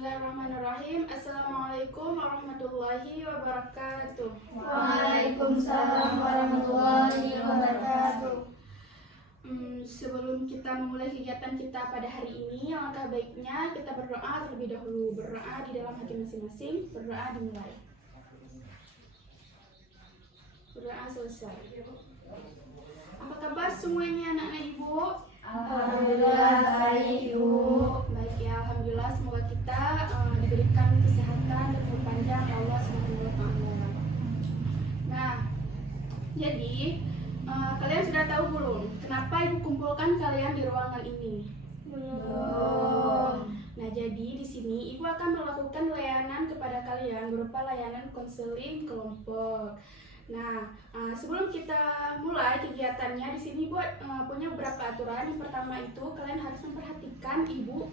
Bismillahirrahmanirrahim. Assalamualaikum warahmatullahi wabarakatuh. Waalaikumsalam warahmatullahi wabarakatuh. Sebelum kita memulai kegiatan kita pada hari ini, alangkah baiknya kita berdoa terlebih dahulu. Berdoa di dalam hati masing-masing. Berdoa dimulai. Berdoa selesai. Apa kabar semuanya anak-anak ibu? Alhamdulillah baik, Ibu. Baik ya, alhamdulillah. Semoga kita diberikan kesehatan dan umur panjang Allah SWT. Nah, jadi kalian sudah tahu belum kenapa ibu kumpulkan kalian di ruangan ini? Belum. Nah, jadi di sini ibu akan melakukan layanan kepada kalian berupa layanan konseling kelompok. Nah, sebelum kita mulai kegiatannya, di sini ibu punya beberapa aturan. Yang pertama itu kalian harus memperhatikan ibu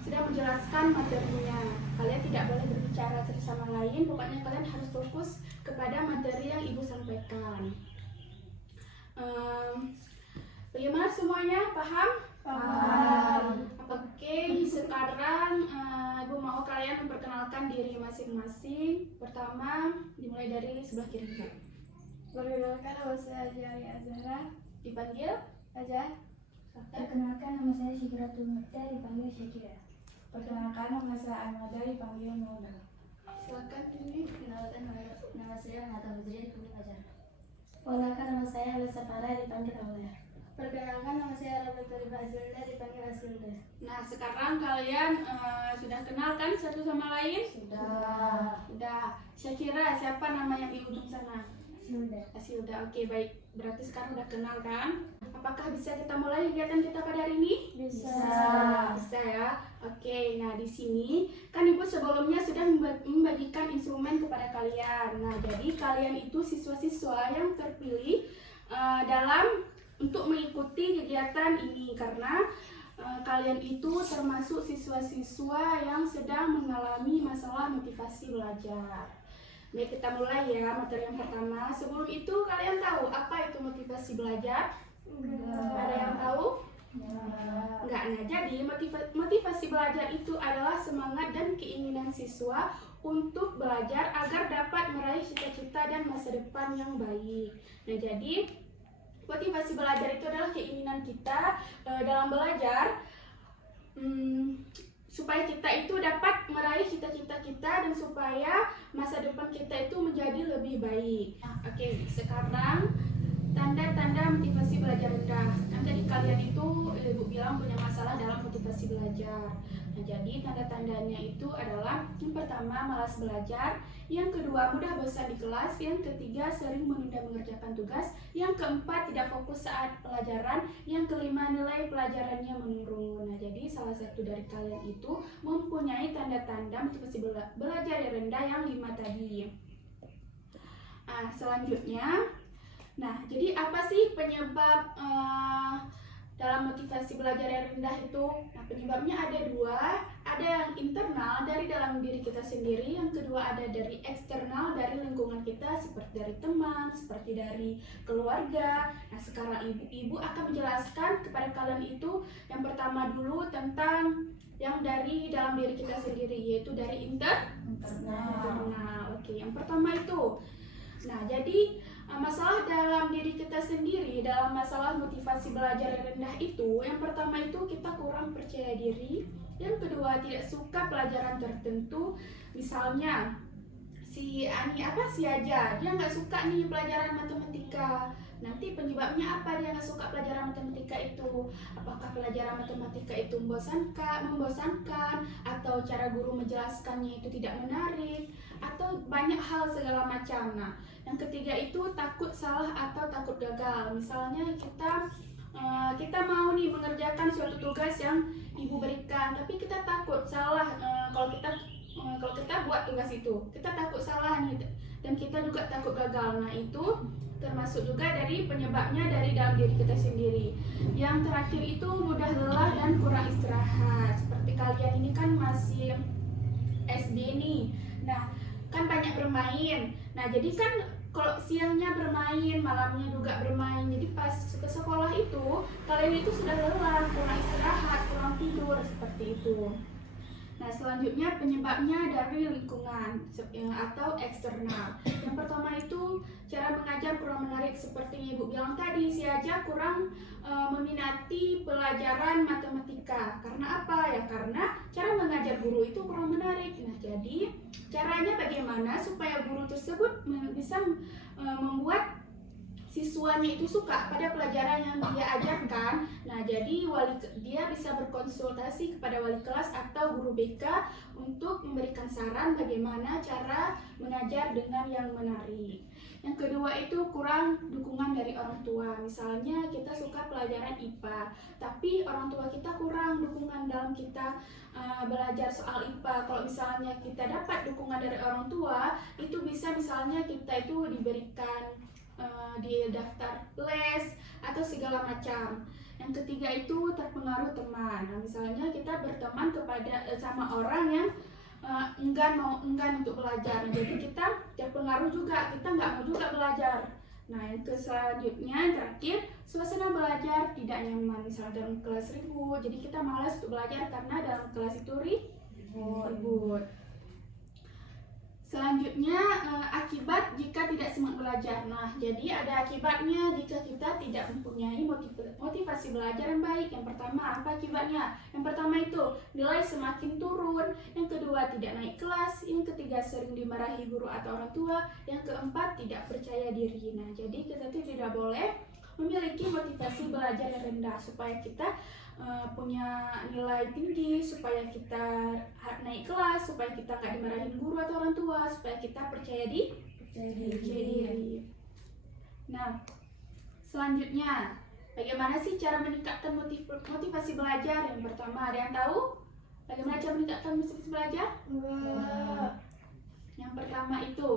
sedang menjelaskan materinya. Kalian tidak boleh berbicara satu sama lain. Pokoknya kalian harus fokus kepada materi yang ibu sampaikan. Bagaimana semuanya? Paham? Paham. Oke, sekarang ibu mau kalian memperkenalkan diri masing-masing. Pertama, dimulai dari sebelah kiri. Perkenalkan, nama saya Jari Azhara. Dipanggil Aja. Perkenalkan, nama saya Syikratul Mukta, dipanggil Syakira. Perkenalkan, nama saya Amada, dipanggil Mauna. silakan ini. Perkenalkan, nama saya Nata Hudri, dipanggil Ajar. Perkenalkan, nama saya Halisa Farah, dipanggil Aulia. Perkenalkan, nama saya Rabatul Azulda, dipanggil Azulda. Nah, sekarang kalian sudah kenal kan satu sama lain? Sudah. Syakira, siapa nama yang di ujung sana? Azulda. Asilda. Oke, baik. Berarti sekarang udah kenal kan? Apakah bisa kita mulai kegiatan kita pada hari ini? Bisa ya. Oke, nah di sini kan ibu sebelumnya sudah membagikan instrumen kepada kalian. Nah, jadi kalian itu siswa-siswa yang terpilih dalam untuk mengikuti kegiatan ini karena kalian itu termasuk siswa-siswa yang sedang mengalami masalah motivasi belajar. Baik, kita mulai ya materi yang pertama. Sebelum itu kalian tahu apa itu motivasi belajar? Ada yang tahu? Enggak. Nah, jadi motivasi belajar itu adalah semangat dan keinginan siswa untuk belajar agar dapat meraih cita-cita dan masa depan yang baik. Nah, jadi motivasi belajar itu adalah keinginan kita dalam belajar supaya kita itu dapat meraih cita-cita kita dan supaya masa depan kita itu menjadi lebih baik. Oke, sekarang tanda-tanda motivasi belajar rendah. Kan tadi kalian itu ibu bilang punya masalah dalam motivasi belajar. Nah, jadi tanda-tandanya itu adalah yang pertama malas belajar, yang kedua mudah bosan di kelas, yang ketiga sering menunda mengerjakan tugas, yang keempat tidak fokus saat pelajaran, yang kelima nilai pelajarannya menurun. Nah, jadi salah satu dari kalian itu mempunyai tanda-tanda motivasi belajar yang rendah yang 5 tadi. Nah, selanjutnya, jadi apa sih penyebab dalam motivasi belajar yang rendah itu? Nah, penyebabnya ada 2, ada yang internal dari dalam diri kita sendiri, yang kedua ada dari eksternal dari lingkungan kita seperti dari teman, seperti dari keluarga. Nah, sekarang ibu akan menjelaskan kepada kalian itu yang pertama dulu tentang yang dari dalam diri kita sendiri, yaitu dari internal. Oke, yang pertama itu. Nah, jadi masalah dalam diri kita sendiri, dalam masalah motivasi belajar yang rendah itu, yang pertama itu kita kurang percaya diri, yang kedua tidak suka pelajaran tertentu. Misalnya si Aja, dia nggak suka nih pelajaran matematika. Nanti penyebabnya apa dia nggak suka pelajaran matematika itu? Apakah pelajaran matematika itu membosankan, atau cara guru menjelaskannya itu tidak menarik, atau banyak hal segala macam. Nah, yang ketiga itu takut salah atau takut gagal. Misalnya kita mau nih mengerjakan suatu tugas yang ibu berikan, tapi kita takut salah. Kalau kita buat tugas itu, kita takut salah nih, dan kita juga takut gagal. Nah, itu termasuk juga dari penyebabnya dari dalam diri kita sendiri. Yang terakhir itu mudah lelah dan kurang istirahat. Seperti kalian ini kan masih SD nih. Nah, kan banyak bermain. Nah, jadi kan kalau siangnya bermain, malamnya juga bermain. Jadi pas ke sekolah itu, kalian itu sudah lelah, kurang istirahat, kurang tidur, seperti itu. Nah, selanjutnya penyebabnya dari lingkungan atau eksternal. Yang pertama itu cara mengajar kurang menarik, seperti Ibu bilang tadi, si aja kurang meminati pelajaran matematika. Karena apa ya? Karena cara mengajar guru itu kurang menarik. Nah, jadi caranya bagaimana supaya guru tersebut bisa membuat siswanya itu suka pada pelajaran yang dia ajarkan. Nah, jadi dia bisa berkonsultasi kepada wali kelas atau guru BK untuk memberikan saran bagaimana cara mengajar dengan yang menarik. Yang kedua itu kurang dukungan dari orang tua. Misalnya kita suka pelajaran IPA, tapi orang tua kita kurang dukungan dalam kita belajar soal IPA. Kalau misalnya kita dapat dukungan dari orang tua, itu bisa misalnya kita itu diberikan di daftar les atau segala macam. Yang ketiga itu terpengaruh teman. Nah, misalnya kita berteman sama orang yang enggan untuk belajar, jadi kita terpengaruh juga, kita nggak mau juga belajar. Nah, yang selanjutnya terakhir, suasana belajar tidak nyaman. Misalnya dalam kelas ribut, jadi kita malas untuk belajar karena dalam kelas itu ribut. Selanjutnya akibat jika tidak semangat belajar. Nah, jadi ada akibatnya jika kita tidak mempunyai motivasi belajar yang baik. Yang pertama, apa akibatnya? Yang pertama itu nilai semakin turun. Yang kedua, tidak naik kelas. Yang ketiga, sering dimarahi guru atau orang tua. Yang keempat, tidak percaya diri. Nah, jadi kita tidak boleh memiliki motivasi belajar yang rendah, supaya kita punya nilai tinggi, supaya kita naik kelas, supaya kita nggak dimarahin guru atau orang tua, supaya kita percaya diri. Nah, selanjutnya bagaimana sih cara meningkatkan motivasi belajar? Yang pertama, ada yang tahu bagaimana cara meningkatkan motivasi belajar? Yang pertama itu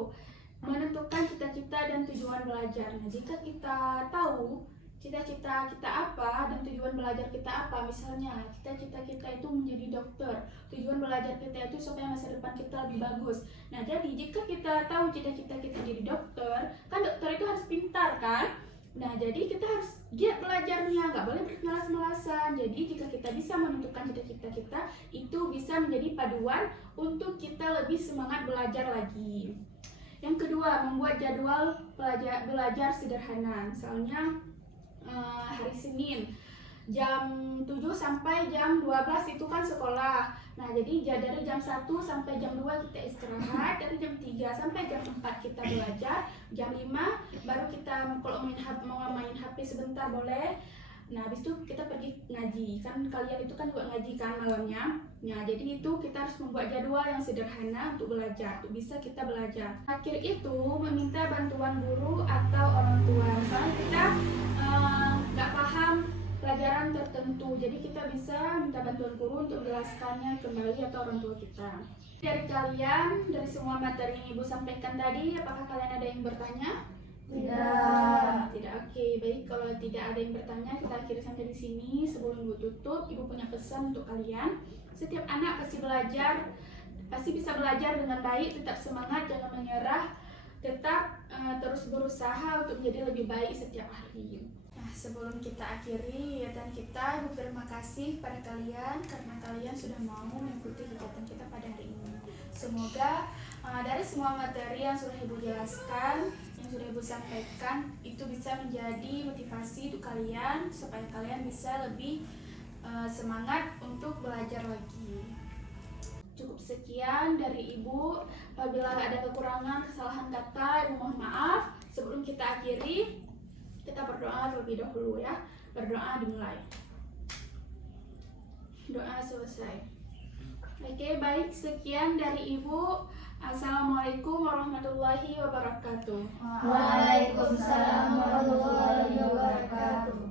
menentukan cita-cita dan tujuan belajar. Nah, jika kita tahu cita-cita kita apa dan tujuan belajar kita apa, misalnya cita-cita kita itu menjadi dokter, tujuan belajar kita itu supaya masa depan kita lebih bagus. Nah, jadi jika kita tahu cita-cita kita jadi dokter, kan dokter itu harus pintar kan? Nah, jadi kita harus giat belajarnya, nggak boleh bermalas-malasan. Jadi jika kita bisa menentukan cita-cita kita, itu bisa menjadi paduan untuk kita lebih semangat belajar lagi. Yang kedua, membuat jadwal belajar sederhana. Misalnya hari Senin jam 7 sampai jam 12 itu kan sekolah. Nah, jadi dari jam 1 sampai jam 2 kita istirahat, dari jam 3 sampai jam 4 kita belajar, jam 5 baru kita kalau mau main HP sebentar boleh. Nah, habis itu kita pergi ngaji. Kan kalian itu kan juga ngaji kan malamnya. Nah, jadi itu kita harus membuat jadwal yang sederhana untuk belajar, untuk bisa kita belajar. Akhir itu meminta bantuan guru atau orang tua. Misalnya kita nggak paham pelajaran tertentu, jadi kita bisa minta bantuan guru untuk menjelaskannya kembali atau orang tua kita. Dari kalian, dari semua materi yang Ibu sampaikan tadi, apakah kalian ada yang bertanya? Tidak. Oke, baik. Kalau tidak ada yang bertanya, kita akhiri sampai di sini. Sebelum Ibu tutup, Ibu punya pesan untuk kalian. Setiap anak pasti bisa belajar dengan baik. Tetap semangat, jangan menyerah. Tetap terus berusaha untuk menjadi lebih baik setiap hari. Nah, sebelum kita akhiri kegiatan kita, Ibu terima kasih pada kalian karena kalian sudah mau mengikuti kegiatan kita pada hari ini. Semoga dari semua materi yang sudah Ibu jelaskan, yang sudah Ibu sampaikan, itu bisa menjadi motivasi untuk kalian supaya kalian bisa lebih semangat untuk belajar lagi. Cukup sekian dari Ibu. Apabila ada kekurangan, kesalahan kata, Ibu mohon maaf. Sebelum kita akhiri, kita berdoa terlebih dahulu ya. Berdoa dimulai. Doa selesai. Oke, baik, sekian dari Ibu. Assalamualaikum warahmatullahi wabarakatuh. Waalaikumsalam warahmatullahi wabarakatuh.